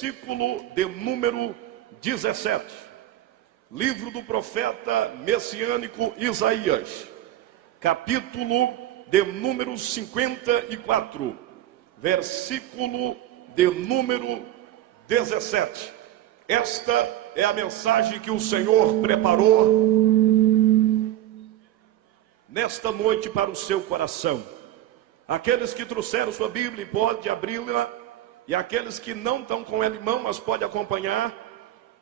versículo de número 17. Livro do profeta messiânico Isaías, capítulo de número 54, versículo de número 17. Esta é a mensagem que o Senhor preparou nesta noite para o seu coração. Aqueles que trouxeram sua Bíblia, pode abri-la, e aqueles que não estão com ela em mão, mas pode acompanhar,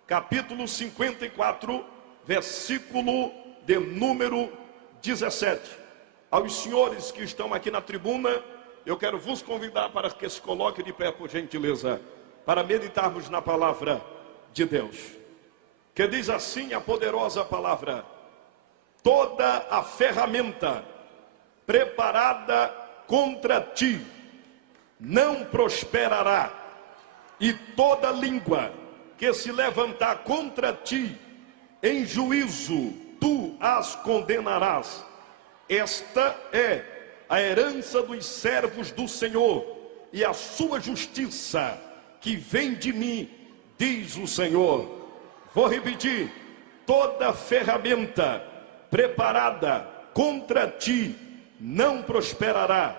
capítulo 54, versículo de número 17. Aos senhores que estão aqui na tribuna, eu quero vos convidar para que se coloque de pé, por gentileza, para meditarmos na palavra de Deus, que diz assim a poderosa palavra: toda a ferramenta preparada contra ti não prosperará, e toda língua que se levantar contra ti em juízo tu as condenarás. Esta é a herança dos servos do Senhor e a sua justiça que vem de mim, diz o Senhor. Vou repetir: toda ferramenta preparada contra ti não prosperará,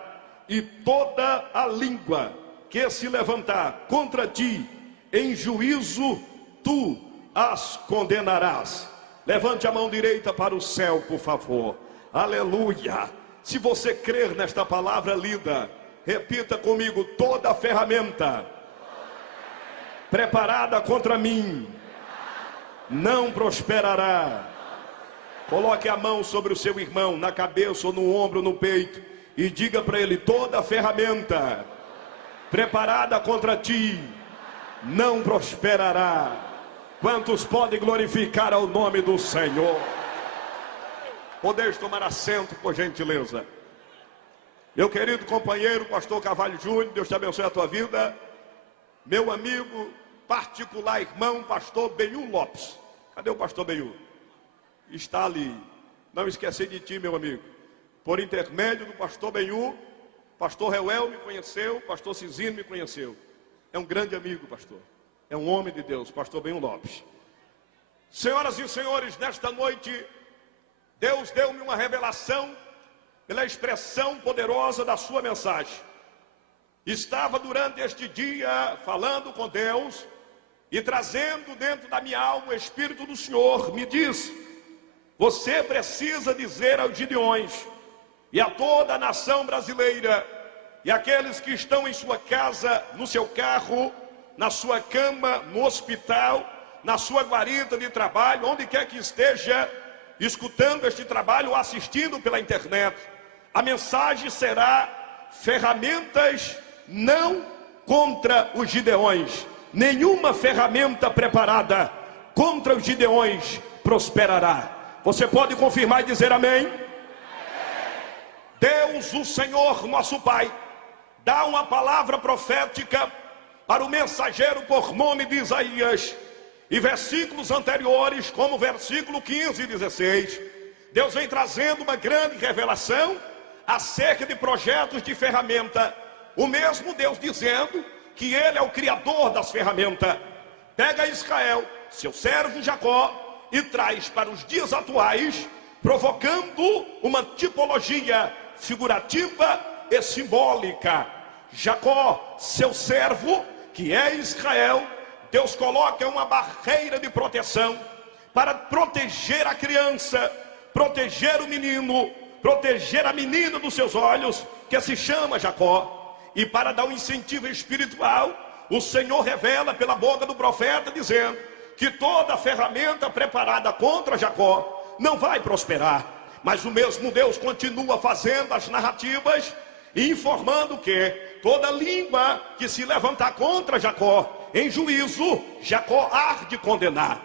e toda a língua que se levantar contra ti em juízo tu as condenarás. Levante a mão direita para o céu, por favor. Aleluia. Se você crer nesta palavra lida, repita comigo: toda ferramenta preparada contra mim não prosperará. Coloque a mão sobre o seu irmão, na cabeça ou no ombro, no peito, e diga para ele: toda ferramenta preparada contra ti não prosperará. Quantos podem glorificar ao nome do Senhor? Podeis tomar assento, por gentileza. Meu querido companheiro, pastor Carvalho Júnior, Deus te abençoe a tua vida. Meu amigo particular, irmão, pastor Benhu Lopes. Cadê o pastor Benhu? Está ali. Não esqueci de ti, meu amigo. Por intermédio do pastor Benhu, pastor Reuel me conheceu, pastor Cizino me conheceu. É um grande amigo, pastor. É um homem de Deus, pastor Benhu Lopes. Senhoras e senhores, nesta noite, Deus deu-me uma revelação pela expressão poderosa da sua mensagem. Estava durante este dia falando com Deus e trazendo dentro da minha alma o Espírito do Senhor. Me disse: você precisa dizer aos Gideões e a toda a nação brasileira, e aqueles que estão em sua casa, no seu carro, na sua cama, no hospital, na sua guarita de trabalho, onde quer que esteja escutando este trabalho ou assistindo pela internet, a mensagem será: ferramentas não contra os Gideões. Nenhuma ferramenta preparada contra os Gideões prosperará. Você pode confirmar e dizer amém? Deus, o Senhor, nosso Pai, dá uma palavra profética para o mensageiro por nome de Isaías. E versículos anteriores, como versículo 15 e 16, Deus vem trazendo uma grande revelação acerca de projetos de ferramenta. O mesmo Deus dizendo que Ele é o Criador das ferramentas. Pega Israel, seu servo Jacó, e traz para os dias atuais, provocando uma tipologia figurativa e simbólica. Jacó, seu servo, que é Israel, Deus coloca uma barreira de proteção para proteger a criança, proteger o menino, proteger a menina dos seus olhos, que se chama Jacó. E para dar um incentivo espiritual, o Senhor revela pela boca do profeta, dizendo que toda ferramenta preparada contra Jacó não vai prosperar. Mas o mesmo Deus continua fazendo as narrativas e informando que toda língua que se levantar contra Jacó em juízo, Jacó há de condenar.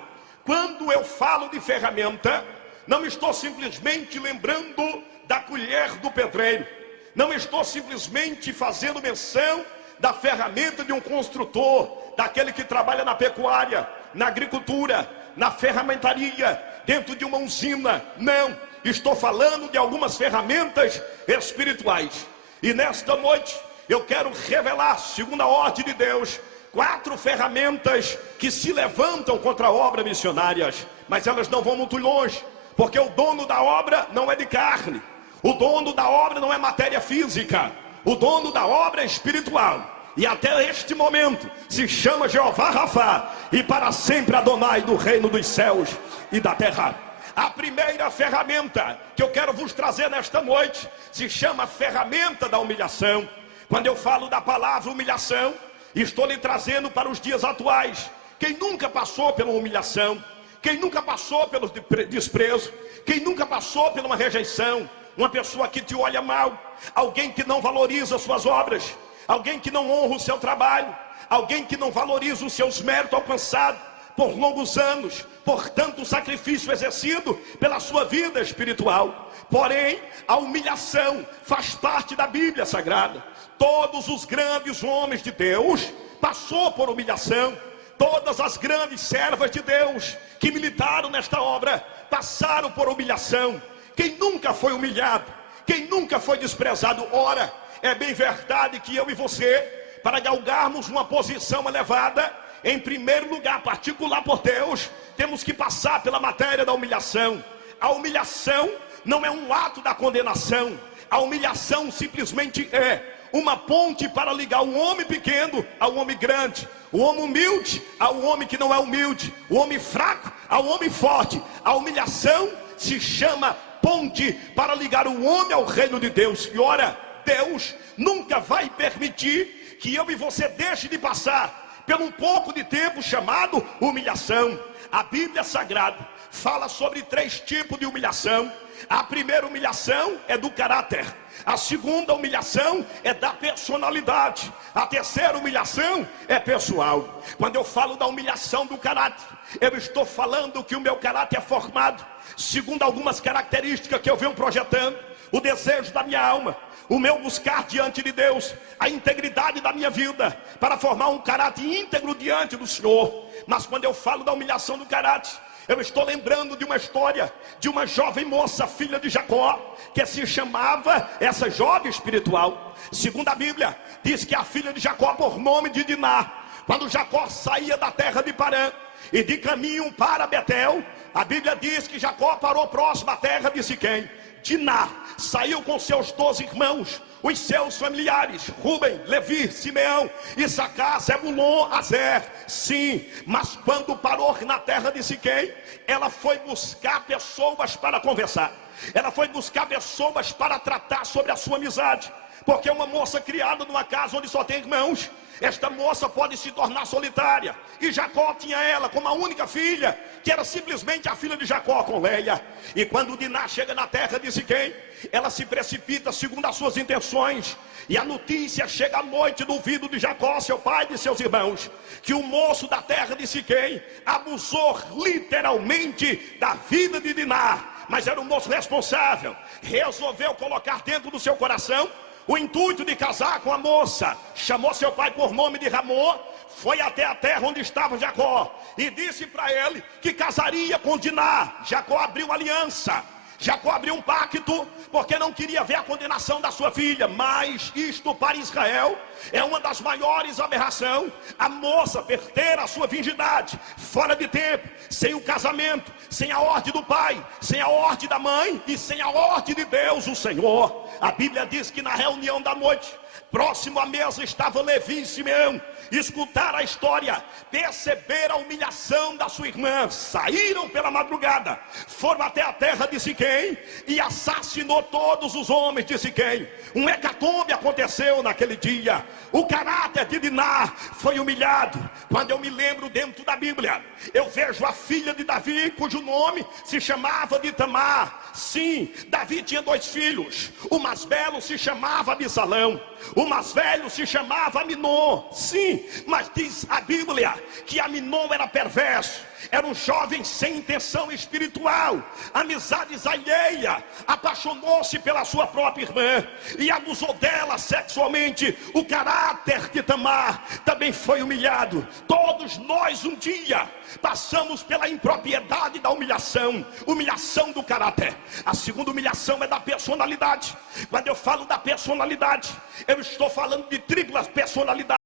Quando eu falo de ferramenta, não estou simplesmente lembrando da colher do pedreiro, não estou simplesmente fazendo menção da ferramenta de um construtor, daquele que trabalha na pecuária, na agricultura, na ferramentaria, dentro de uma usina. Não, estou falando de algumas ferramentas espirituais. E nesta noite eu quero revelar, segundo a ordem de Deus, 4 ferramentas que se levantam contra a obra missionária, mas elas não vão muito longe, porque o dono da obra não é de carne, o dono da obra não é matéria física, o dono da obra é espiritual. E até este momento se chama Jeová Rafá, e para sempre Adonai do reino dos céus e da terra. A primeira ferramenta que eu quero vos trazer nesta noite se chama ferramenta da humilhação. Quando eu falo da palavra humilhação, estou lhe trazendo para os dias atuais. Quem nunca passou pela humilhação? Quem nunca passou pelo desprezo? Quem nunca passou por uma rejeição? Uma pessoa que te olha mal, alguém que não valoriza suas obras, alguém que não honra o seu trabalho, alguém que não valoriza os seus méritos alcançados por longos anos, por tanto sacrifício exercido pela sua vida espiritual. Porém, a humilhação faz parte da Bíblia Sagrada. Todos os grandes homens de Deus passaram por humilhação. Todas as grandes servas de Deus que militaram nesta obra passaram por humilhação. Quem nunca foi humilhado? Quem nunca foi desprezado? Ora, é bem verdade que eu e você, para galgarmos uma posição elevada, em primeiro lugar, particular por Deus, temos que passar pela matéria da humilhação. A humilhação não é um ato da condenação. A humilhação simplesmente é uma ponte para ligar o homem pequeno ao homem grande, o homem humilde ao homem que não é humilde, o homem fraco ao homem forte. A humilhação se chama ponte para ligar o homem ao reino de Deus. E ora, Deus nunca vai permitir que eu e você deixe de passar por um pouco de tempo chamado humilhação. A Bíblia Sagrada fala sobre 3 tipos de humilhação. A primeira humilhação é do caráter, a segunda humilhação é da personalidade, a terceira humilhação é pessoal. Quando eu falo da humilhação do caráter, eu estou falando que o meu caráter é formado segundo algumas características que eu venho projetando: o desejo da minha alma, o meu buscar diante de Deus, a integridade da minha vida, para formar um caráter íntegro diante do Senhor. Mas quando eu falo da humilhação do caráter, eu estou lembrando de uma história de uma jovem moça, filha de Jacó, que se chamava, essa jovem espiritual, segundo a Bíblia, diz que a filha de Jacó, por nome de Diná, quando Jacó saía da terra de Parã e de caminho para Betel, a Bíblia diz que Jacó parou próximo à terra de Siquém. Diná saiu com seus 12 irmãos, os seus familiares, Rubem, Levi, Simeão, Issacar, Zebulon, Azer. Sim, mas quando parou na terra de Siquém, ela foi buscar pessoas para conversar. Ela foi buscar pessoas para tratar sobre a sua amizade. Porque uma moça criada numa casa onde só tem irmãos, esta moça pode se tornar solitária. E Jacó tinha ela como a única filha, que era simplesmente a filha de Jacó com Leia. E quando Diná chega na terra de Siquém, ela se precipita segundo as suas intenções. E a notícia chega à noite do ouvido de Jacó, seu pai e de seus irmãos, que o moço da terra de Siquém abusou literalmente da vida de Diná. Mas era um moço responsável, resolveu colocar dentro do seu coração o intuito de casar com a moça. Chamou seu pai por nome de Ramô, foi até a terra onde estava Jacó e disse para ele que casaria com Diná. Jacó abriu aliança, Jacó abriu um pacto, porque não queria ver a condenação da sua filha. Mas isto para Israel é uma das maiores aberrações: a moça perder a sua virgindade fora de tempo, sem o casamento, sem a ordem do pai, sem a ordem da mãe e sem a ordem de Deus, o Senhor. A Bíblia diz que na reunião da noite, próximo à mesa estava Levi e Simeão. Escutaram a história, perceberam a humilhação da sua irmã, saíram pela madrugada, foram até a terra de Siquém e assassinou todos os homens de Siquém. Um hecatombe aconteceu naquele dia. O caráter de Diná foi humilhado. Quando eu me lembro dentro da Bíblia, eu vejo a filha de Davi, cujo nome se chamava de Tamar. Sim, Davi tinha 2 filhos. O mais belo se chamava Absalão, o mais velho se chamava Aminon. Sim, mas diz a Bíblia que Aminon era perverso, era um jovem sem intenção espiritual, amizades alheia, apaixonou-se pela sua própria irmã e abusou dela sexualmente. O caráter de Tamar também foi humilhado. Todos nós um dia passamos pela impropriedade da humilhação, humilhação do caráter. A segunda humilhação é da personalidade. Quando eu falo da personalidade, eu estou falando de tripla personalidade.